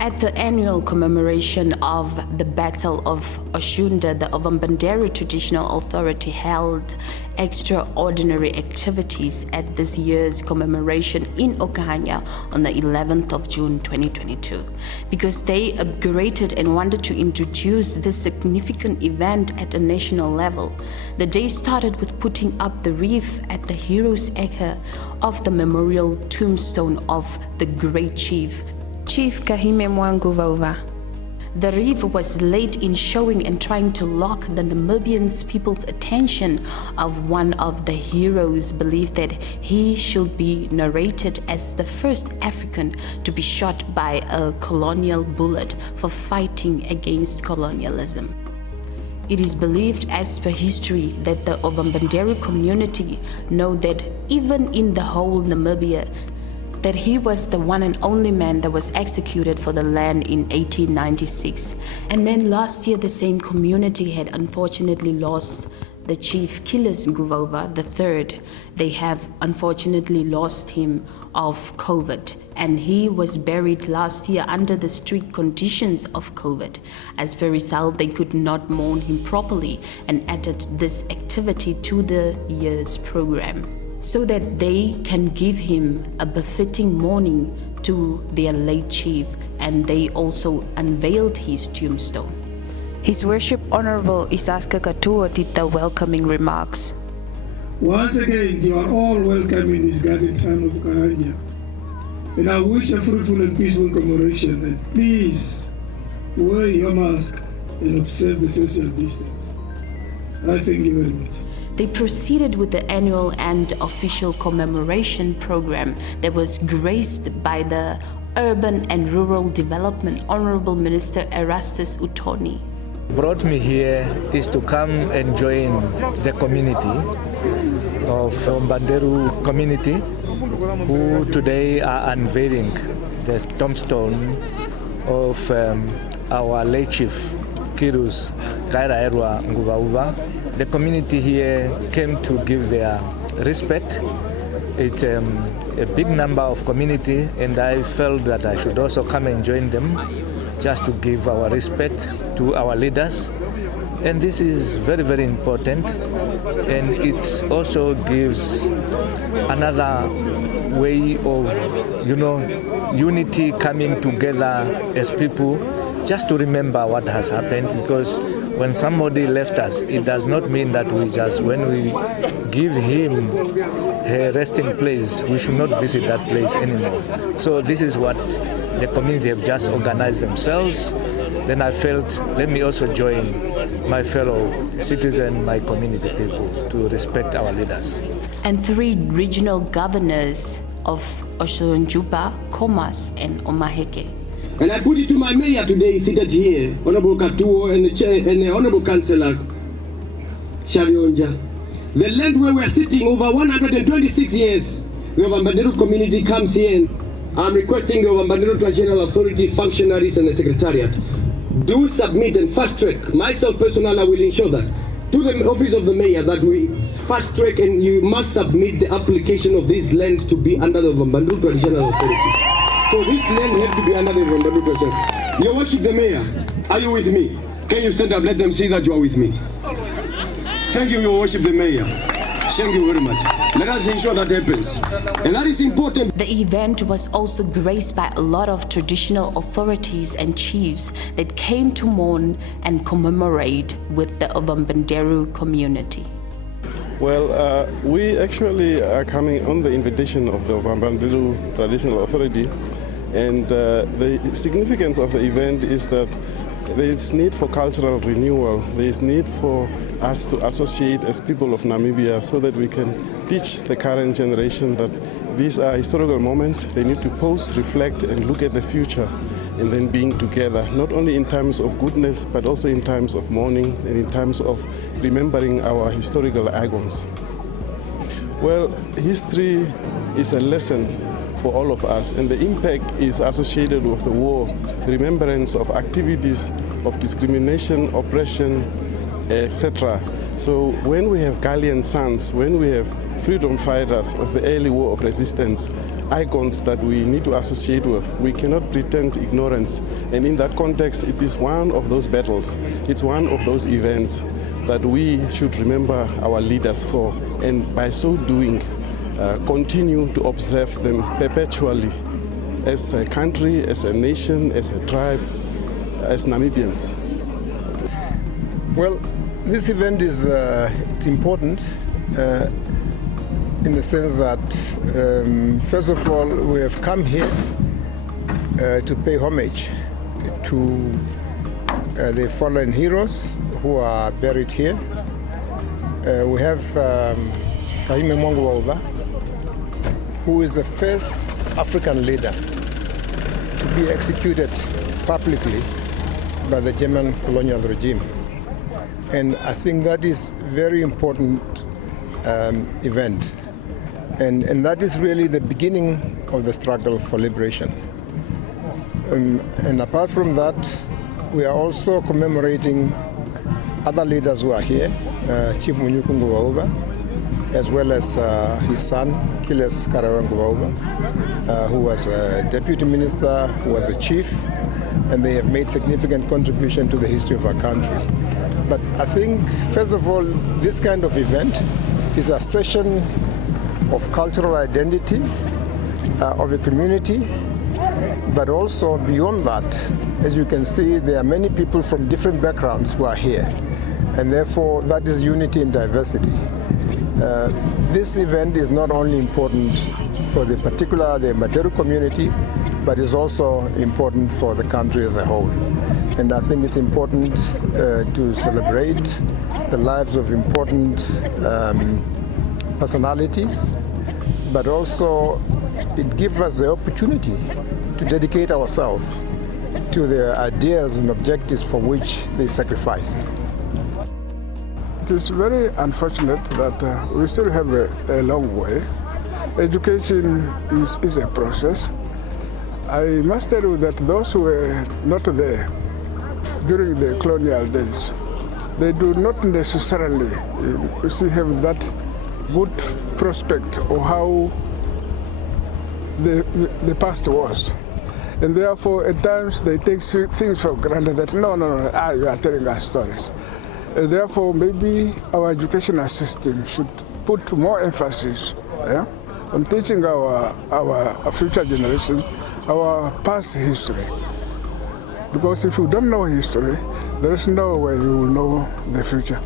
At the annual commemoration of the Battle of Otjunda, the Ovambanderu Traditional Authority held extraordinary activities at this year's commemoration in Okahanya on the 11th of June 2022, because they upgraded and wanted to introduce this significant event at a national level. The day started with putting up the wreath at the Heroes' Acre of the memorial tombstone of the great chief Kahime Mwanguvauva. The wreath was late in showing and trying to lock the Namibian people's attention of one of the heroes believed that he should be narrated as the first African to be shot by a colonial bullet for fighting against colonialism. It is believed as per history that the Ovambanderu community know that even in the whole Namibia, that he was the one and only man that was executed for the land in 1896. And then last year, the same community had unfortunately lost the chief Kiles Nguvauva III. They have unfortunately lost him of COVID, and he was buried last year under the strict conditions of COVID. As per result, they could not mourn him properly and added this activity to the year's program, so that they can give him a befitting mourning to their late chief, and they also unveiled his tombstone. His Worship Honorable Isaska Katua did the welcoming remarks. Once again, you are all welcome in this garden town of Okahanya, and I wish a fruitful and peaceful commemoration, and please wear your mask and observe the social distance. I thank you very much. They proceeded with the annual and official commemoration program that was graced by the Urban and Rural Development Honorable Minister Erastus Utoni. Brought me here is to come and join the community of Ovambanderu community, who today are unveiling the tombstone of our late chief, Kiles Nguvauva. The community here came to give their respect. It's a big number of community, and I felt that I should also come and join them just to give our respect to our leaders. And this is very, very important, and it also gives another way of, unity, coming together as people, just to remember what has happened, because when somebody left us, it does not mean that when we give him a resting place, we should not visit that place anymore. So this is what the community have just organized themselves. Then I felt, let me also join my fellow citizens, my community people, to respect our leaders. And 3 regional governors of Otjunda, Khomas, and Omaheke. And I put it to my mayor today, seated here, Honorable Katuo, and the chair and the Honorable Councillor Sharionja. The land where we're sitting over 126 years, the Ovambanderu community comes here, and I'm requesting the Ovambanderu Traditional Authority functionaries and the Secretariat do submit and fast track. Myself personally, I will ensure that to the office of the mayor that we fast track, and you must submit the application of this land to be under the Ovambanderu Traditional Authority. So this land has to be under the Ovambanderu Traditional. Your Worship the Mayor, are you with me? Can you stand up? Let them see that you are with me. Thank you, Your Worship the Mayor. Thank you very much. Let us ensure that happens. And that is important. The event was also graced by a lot of traditional authorities and chiefs that came to mourn and commemorate with the Ovambanderu community. Well, we actually are coming on the invitation of the Ovambanderu Traditional Authority, and the significance of the event is that there is need for cultural renewal. There is need for us to associate as people of Namibia so that we can teach the current generation that these are historical moments. They need to pause, reflect, and look at the future, and then being together, not only in times of goodness, but also in times of mourning and in times of remembering our historical icons. Well, history is a lesson for all of us, and the impact is associated with the war, the remembrance of activities of discrimination, oppression, etc. So when we have gallant sons, when we have freedom fighters of the early war of resistance, icons that we need to associate with. We cannot pretend ignorance. And in that context, it is one of those battles, it's one of those events that we should remember our leaders for, and by so doing, continue to observe them perpetually as a country, as a nation, as a tribe, as Namibians. Well, this event is it's important in the sense that, first of all, we have come here to pay homage to the fallen heroes who are buried here. We have Kahime Mwangubauba, who is the first African leader to be executed publicly by the German colonial regime. And I think that is a very important event. And that is really the beginning of the struggle for liberation. And apart from that, we are also commemorating other leaders who are here, Chief Munyuku Ngubauba, as well as his son, Kiles Kararangubauba, who was a deputy minister, who was a chief, and they have made significant contribution to the history of our country. But I think, first of all, this kind of event is a session of cultural identity of a community, but also beyond that, as you can see, there are many people from different backgrounds who are here, and therefore that is unity in diversity. This event is not only important for the Mbanderu community, but is also important for the country as a whole. And I think it's important to celebrate the lives of important personalities, but also it gives us the opportunity to dedicate ourselves to the ideals and objectives for which they sacrificed. It is very unfortunate that we still have a long way. Education is a process. I must tell you that those who were not there during the colonial days, they do not necessarily have that good prospect of how the past was. And therefore, at times, they take things for granted that, no, you are telling us stories. And therefore, maybe our educational system should put more emphasis on teaching our future generations our past history. Because if you don't know history, there is no way you will know the future.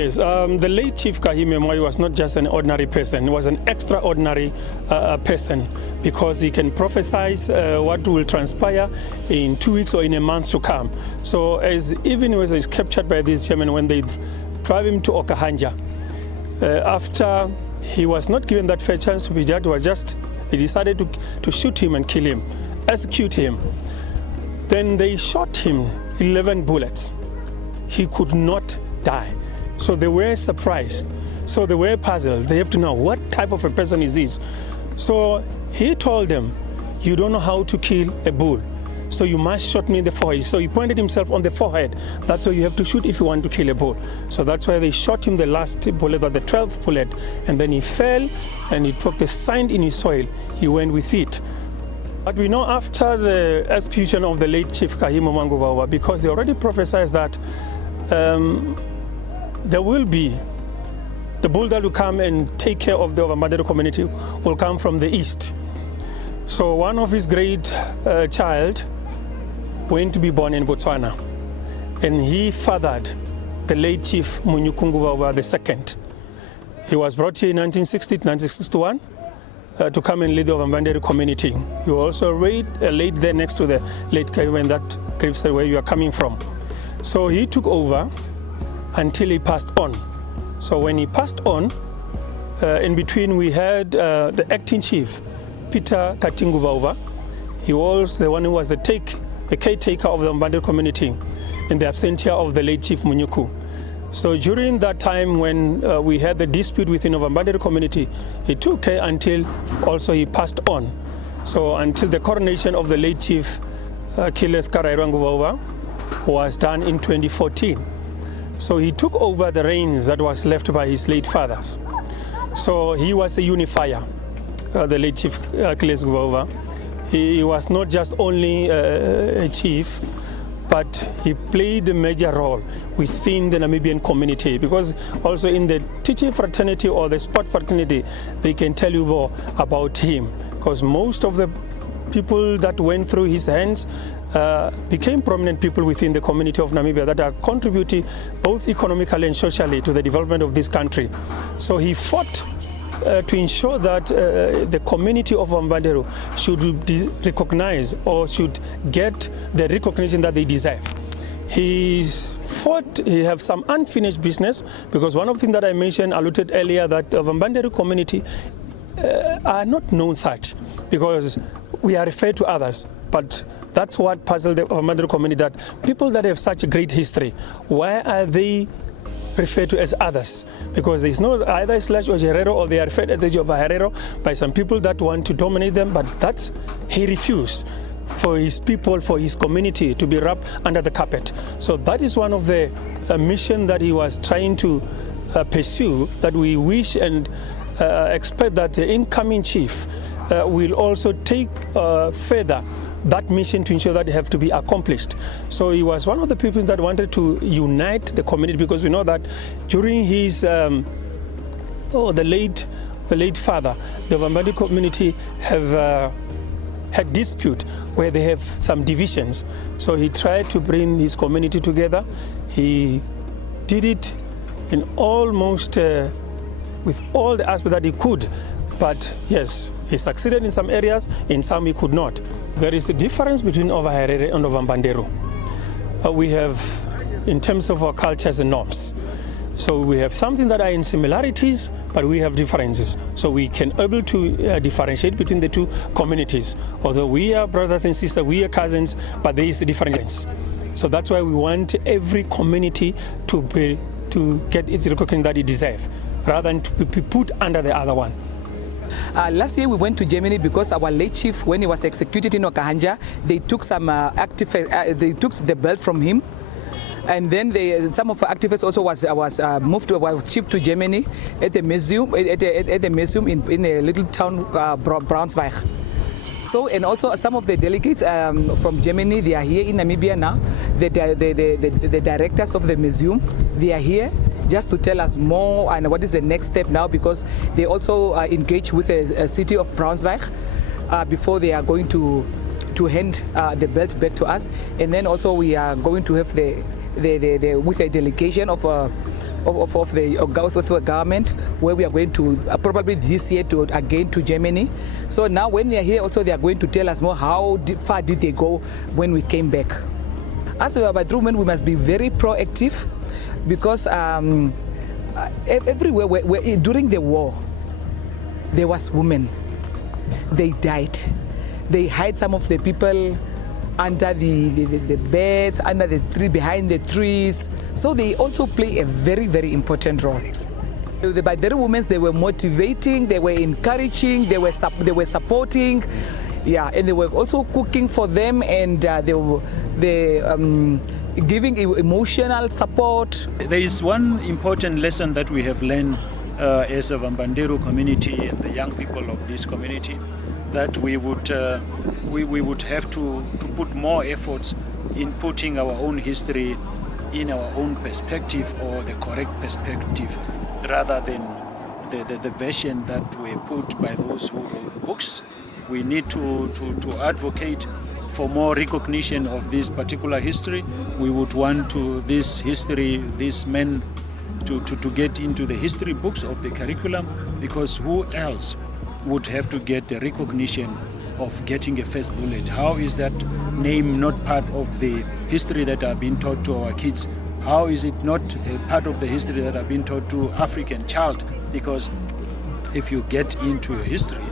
Yes, the late Chief Kahime Mwai was not just an ordinary person, he was an extraordinary person, because he can prophesize what will transpire in 2 weeks or in a month to come. So as even when he was captured by these Germans, when they drive him to Okahanja, after he was not given that fair chance to be judged, they decided to shoot him and kill him, execute him. Then they shot him 11 bullets. He could not die. So they were surprised. So they were puzzled. They have to know what type of a person is this. So he told them, you don't know how to kill a bull, so you must shoot me in the forehead. So he pointed himself on the forehead. That's what you have to shoot if you want to kill a bull. So that's why they shot him the last bullet, or the 12th bullet, and then he fell and he took the sign in his soil. He went with it. But we know after the execution of the late Chief Kahime Mwangubauba, because they already prophesied that there will be the bull that will come and take care of the Mbanderu community will come from the east. So one of his great child went to be born in Botswana, and he fathered the late Chief Munyuku Ngubauba II. He was brought here in 1960 to 1961 to come and lead the Mbanderu community. He also laid there next to the late Kahime in that gravesite where you are coming from. So he took over until he passed on. So when he passed on, in between we had the acting chief, Peter Katingubauba. He was the one who was the caretaker of the Mbanderu community in the absentia of the late Chief Munyuku. So during that time when we had the dispute within the Mbanderu community, he took care until also he passed on. So until the coronation of the late Chief Kiles Kararangubauba was done in 2014. So he took over the reins that was left by his late fathers. So he was a unifier, the late Chief Achilles Ngubauva. He was not just only a chief, but he played a major role within the Namibian community, because also in the teaching fraternity or the sport fraternity, they can tell you more about him, because most of the people that went through his hands became prominent people within the community of Namibia that are contributing both economically and socially to the development of this country. So he fought to ensure that the community of Mbandero should recognize or should get the recognition that they deserve. He fought, he have some unfinished business, because one of the things that I mentioned, alluded earlier, that the Mbandero community are not known such, because we are referred to others, but that's what puzzled the Mbandero community, that people that have such a great history, why are they referred to as others? Because there is no either slash or Herero, or they are referred as the job of Herero by some people that want to dominate them, but that's, he refused for his people, for his community to be wrapped under the carpet. So that is one of the mission that he was trying to pursue, that we wish and expect that the incoming chief will also take further that mission to ensure that it have to be accomplished. So he was one of the people that wanted to unite the community, because we know that during his the late father, the Mbandero community have had dispute where they have some divisions. So he tried to bring his community together. He did it in almost with all the aspects that he could. But yes, he succeeded in some areas, in some he could not. There is a difference between Ova Herero and Ova Mbandero. We have, in terms of our cultures and norms, so we have something that are in similarities, but we have differences. So we can able to differentiate between the two communities. Although we are brothers and sisters, we are cousins, but there is a difference. So that's why we want every community to get its recognition that it deserves, rather than to be put under the other one. Last year we went to Germany because our late chief, when he was executed in Okahanja, they took some they took the belt from him, and then some of the activists also was shipped to Germany at the museum in a little town Braunschweig. So, and also some of the delegates from Germany, they are here in Namibia now. The directors of the museum, they are here just to tell us more and what is the next step now, because they also engage with a city of Braunschweig before they are going to hand the belt back to us. And then also we are going to have with a delegation of the government, where we are going to probably this year again to Germany. So now when they are here also, they are going to tell us more how far did they go when we came back. As a Mbandero women, we must be very proactive, because everywhere during the war there was women, they died, they hide some of the people under the beds, under the tree, behind the trees. So they also play a very, very important role. The Mbandero women, they were motivating, they were encouraging, they were supporting, yeah, and they were also cooking for them, and they were giving emotional support. There is one important lesson that we have learned as a Mbandero community and the young people of this community, that we would have to put more efforts in putting our own history in our own perspective, or the correct perspective, rather than the version that were put by those who wrote books. We need to advocate for more recognition of this particular history. We would want this history, these men, to get into the history books of the curriculum, because who else would have to get the recognition of getting a first bullet? How is that name not part of the history that are being taught to our kids? How is it not a part of the history that are being taught to African child? Because if you get into a history,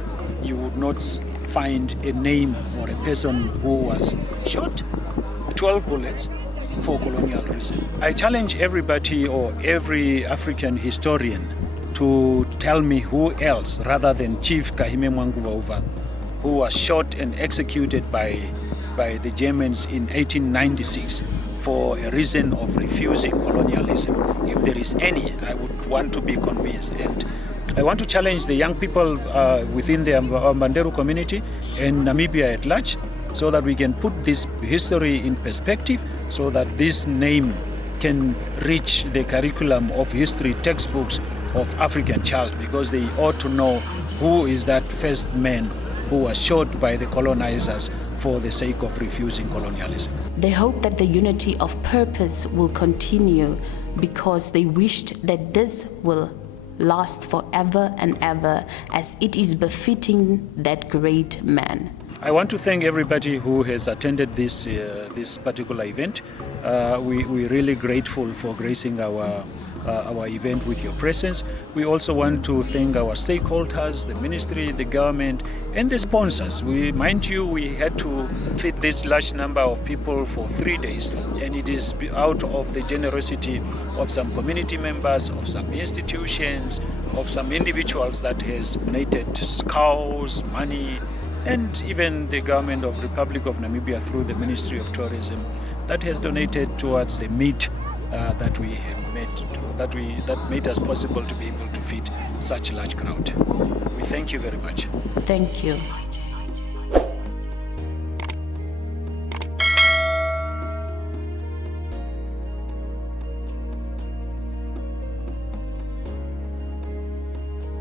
you would not find a name or a person who was shot 12 bullets for colonial reason. I challenge everybody or every African historian to tell me who else, rather than Chief Kahime Ngubauva, who was shot and executed by the Germans in 1896. for a reason of refusing colonialism. If there is any, I would want to be convinced. And I want to challenge the young people within the Mbanderu community and Namibia at large, so that we can put this history in perspective, so that this name can reach the curriculum of history textbooks of African child, because they ought to know who is that first man who was shot by the colonizers for the sake of refusing colonialism. They hope that the unity of purpose will continue, because they wished that this will last forever and ever, as it is befitting that great man. I want to thank everybody who has attended this particular event. We're really grateful for gracing our event with your presence. We also want to thank our stakeholders, the ministry, the government, and the sponsors. Mind you, we had to feed this large number of people for 3 days, and it is out of the generosity of some community members, of some institutions, of some individuals that has donated cows, money, and even the government of Republic of Namibia through the Ministry of Tourism that has donated towards the meat that we have made, that made us possible to be able to feed such a large crowd. We thank you very much. Thank you.